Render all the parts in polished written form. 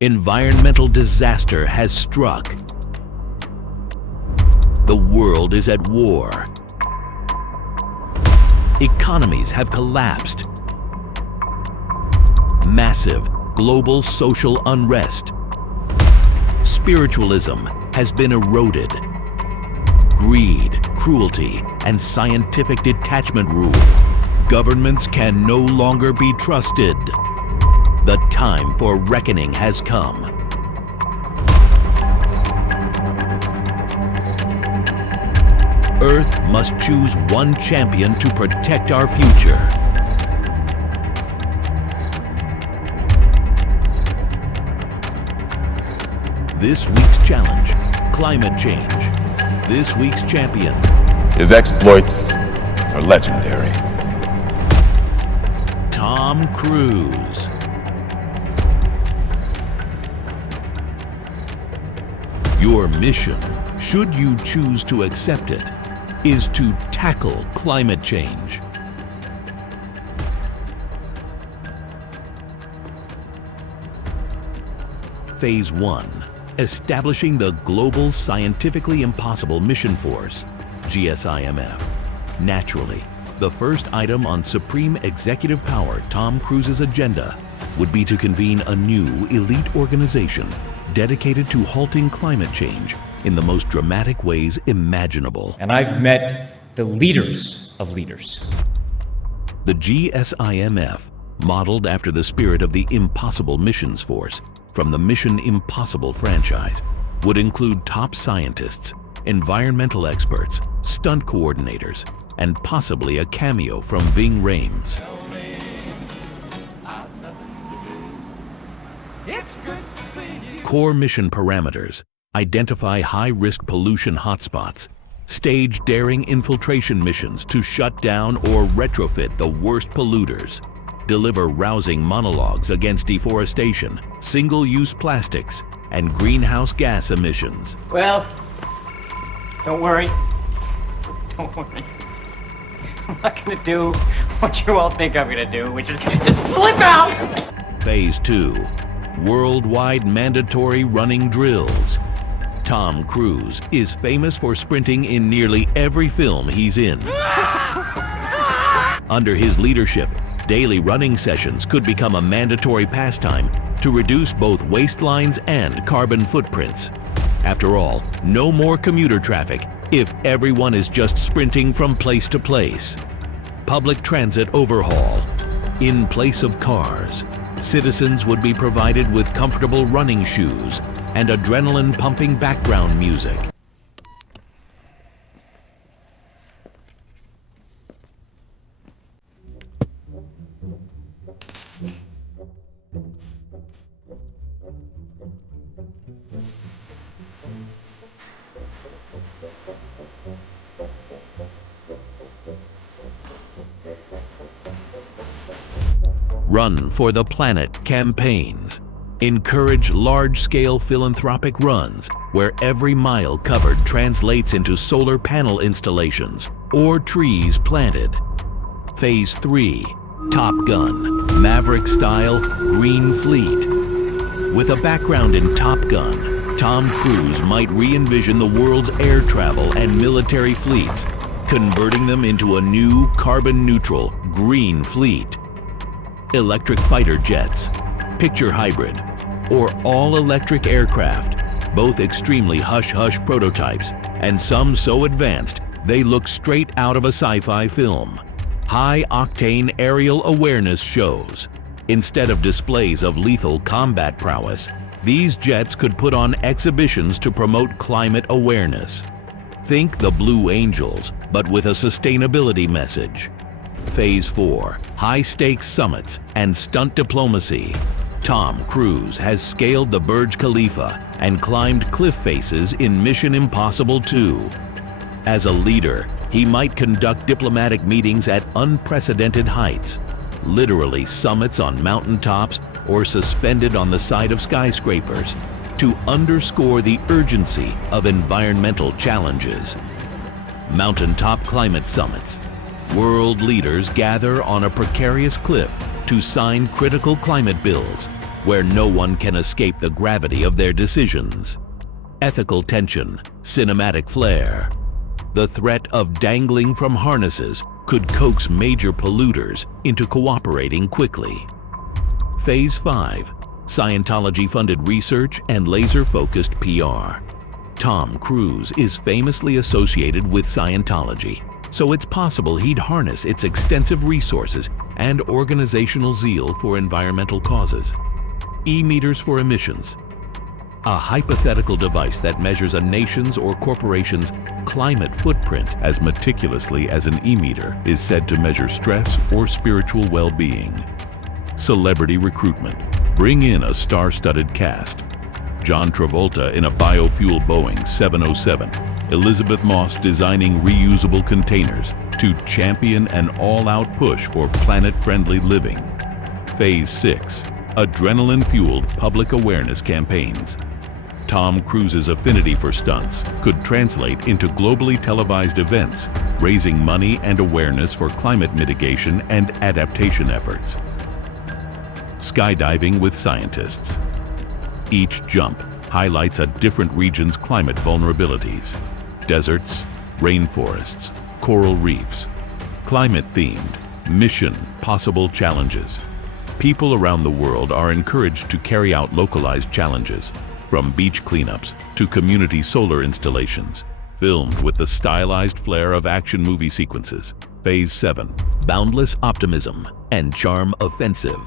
Environmental disaster has struck. The world is at war. Economies have collapsed. Massive global social unrest. Spiritualism has been eroded. Greed, cruelty, and scientific detachment rule. Governments can no longer be trusted. The time for reckoning has come. Earth must choose one champion to protect our future. This week's challenge, climate change. This week's champion. His exploits are legendary. Tom Cruise. Your mission, should you choose to accept it, is to tackle climate change. Phase 1. Establishing the Global Scientifically Impossible Mission Force, GSIMF. Naturally, the first item on Supreme Executive Power Tom Cruise's agenda would be to convene a new elite organization dedicated to halting climate change in the most dramatic ways imaginable. And I've met the leaders of leaders. The GSIMF, modeled after the spirit of the Impossible Missions Force from the Mission Impossible franchise, would include top scientists, environmental experts, stunt coordinators, and possibly a cameo from Ving Rhames. Core mission parameters: identify high-risk pollution hotspots, stage daring infiltration missions to shut down or retrofit the worst polluters, deliver rousing monologues against deforestation, single-use plastics, and greenhouse gas emissions. Well, don't worry. Don't worry. I'm not gonna do what you all think I'm gonna do, which is just flip out! Phase 2. Worldwide mandatory running drills. Tom Cruise is famous for sprinting in nearly every film he's in. Under his leadership, daily running sessions could become a mandatory pastime to reduce both waistlines and carbon footprints. After all, no more commuter traffic if everyone is just sprinting from place to place. Public transit overhaul. In place of cars, citizens would be provided with comfortable running shoes and adrenaline-pumping background music. Run for the Planet campaigns. Encourage large-scale philanthropic runs where every mile covered translates into solar panel installations or trees planted. Phase 3. Top Gun. Maverick-style Green Fleet. With a background in Top Gun, Tom Cruise might re-envision the world's air travel and military fleets, converting them into a new carbon-neutral Green Fleet. Electric fighter jets, picture hybrid, or all-electric aircraft, both extremely hush-hush prototypes, and some so advanced they look straight out of a sci-fi film. High-octane aerial awareness shows. Instead of displays of lethal combat prowess, these jets could put on exhibitions to promote climate awareness. Think the Blue Angels, but with a sustainability message. Phase 4. High-stakes summits and stunt diplomacy. Tom Cruise has scaled the Burj Khalifa and climbed cliff faces in Mission Impossible 2. As a leader, he might conduct diplomatic meetings at unprecedented heights, literally summits on mountaintops or suspended on the side of skyscrapers, to underscore the urgency of environmental challenges. Mountaintop climate summits. World leaders gather on a precarious cliff to sign critical climate bills, where no one can escape the gravity of their decisions. Ethical tension, cinematic flair. The threat of dangling from harnesses could coax major polluters into cooperating quickly. Phase 5, Scientology-funded research and laser-focused PR. Tom Cruise is famously associated with Scientology, so it's possible he'd harness its extensive resources and organizational zeal for environmental causes. E-meters for emissions. A hypothetical device that measures a nation's or corporation's climate footprint as meticulously as an e-meter is said to measure stress or spiritual well-being. Celebrity recruitment. Bring in a star-studded cast. John Travolta in a biofuel Boeing 707. Elizabeth Moss designing reusable containers to champion an all-out push for planet-friendly living. Phase 6. Adrenaline-fueled public awareness campaigns. Tom Cruise's affinity for stunts could translate into globally televised events, raising money and awareness for climate mitigation and adaptation efforts. Skydiving with scientists. Each jump highlights a different region's climate vulnerabilities. Deserts, rainforests, coral reefs. Climate-themed, mission, possible challenges. People around the world are encouraged to carry out localized challenges, from beach cleanups to community solar installations, filmed with the stylized flair of action movie sequences. Phase 7, boundless optimism and charm offensive.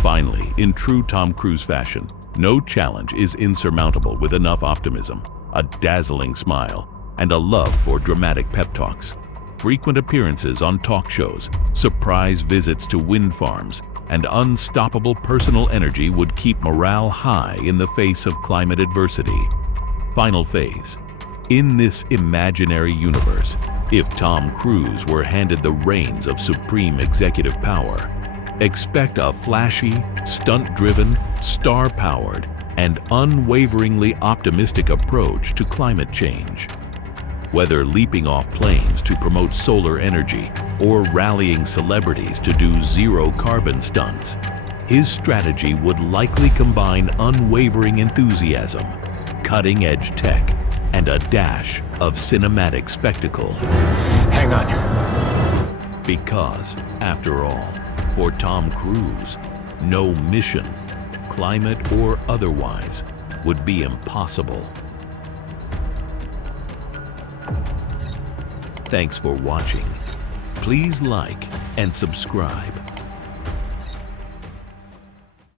Finally, in true Tom Cruise fashion, no challenge is insurmountable with enough optimism, a dazzling smile, and a love for dramatic pep talks. Frequent appearances on talk shows, surprise visits to wind farms, and unstoppable personal energy would keep morale high in the face of climate adversity. Final phase. In this imaginary universe, if Tom Cruise were handed the reins of supreme executive power, expect a flashy, stunt-driven, star-powered, and unwaveringly optimistic approach to climate change. Whether leaping off planes to promote solar energy or rallying celebrities to do zero-carbon stunts, his strategy would likely combine unwavering enthusiasm, cutting-edge tech, and a dash of cinematic spectacle. Hang on. Because, after all, for Tom Cruise, no mission, climate or otherwise, would be impossible. Thanks for watching. Please like and subscribe.